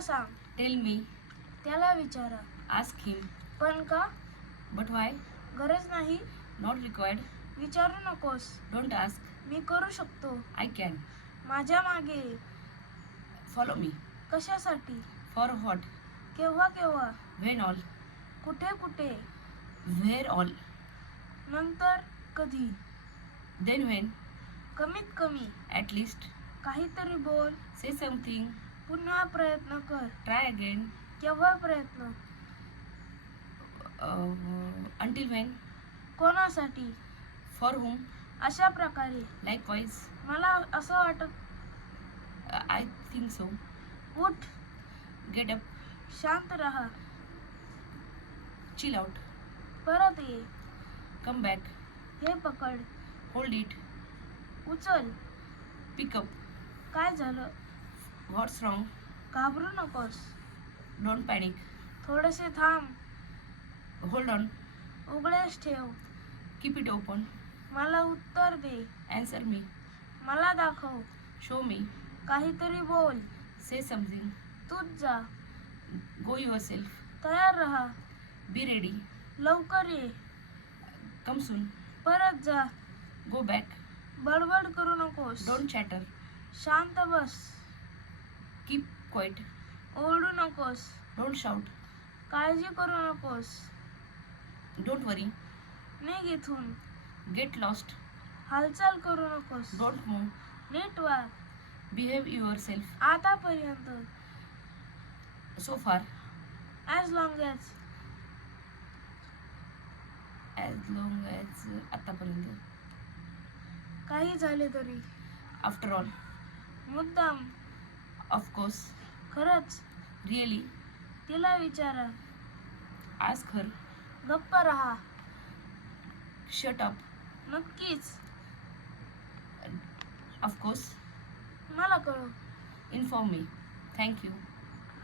सांग. Tell me. त्याला विचारा. Ask him. पण का? But why? गरज नाही. Not required. विचारू नकोस. Don't ask. मी करू शकतो. I can. माझ्या मागे ये. Follow me. कशासाठी? For what? केव्हा केव्हा? When all. कुठे कुठे? Where all. नंतर कधी? Then when. कमीत कमी. At least. काहीतरी बोल. Say something. पुन्हा प्रयत्न कर. Try again. केव्हा प्रयत्न? Until when. कोणासाठी? For whom. अशा प्रकारे. लाईकवाईज. मला असं वाटत. I think so. उठ. Get up. शांत राहा. Chill out. परत ये. Come back. हे पकड. Hold it. उचल. पिकअप. काय झालं? What's wrong? घाबरू नकोस. Don't panic. थोडेसे थांब. Hold on. उघडेच ठेव. Keep it open. मला उत्तर दे. Answer me. मला दाखव. Show me. काहीतरी बोल. Say something. तूच जा. Go yourself. तयार राहा. Be ready. लवकर ये. Come soon. परत जा. Go back. बडबड करू नकोस. Don't chatter. शांत बस. Keep quiet. ओरडू नकोस. Don't shout. काळजी करू नकोस. Don't worry. निघ इथून. Get lost. हालचाल करू नकोस. Don't move. नीट वाग. Behave yourself. आतापर्यंत. So far. As long as. As long as. आतापर्यंत. काही झाले तरी. After all. मुद्दाम. Of course. खरंच. Really. तिला विचारा. Ask her. गप्प राहा. Shut up. नक्कीच. Of course. मला कळव. Inform me. Thank you.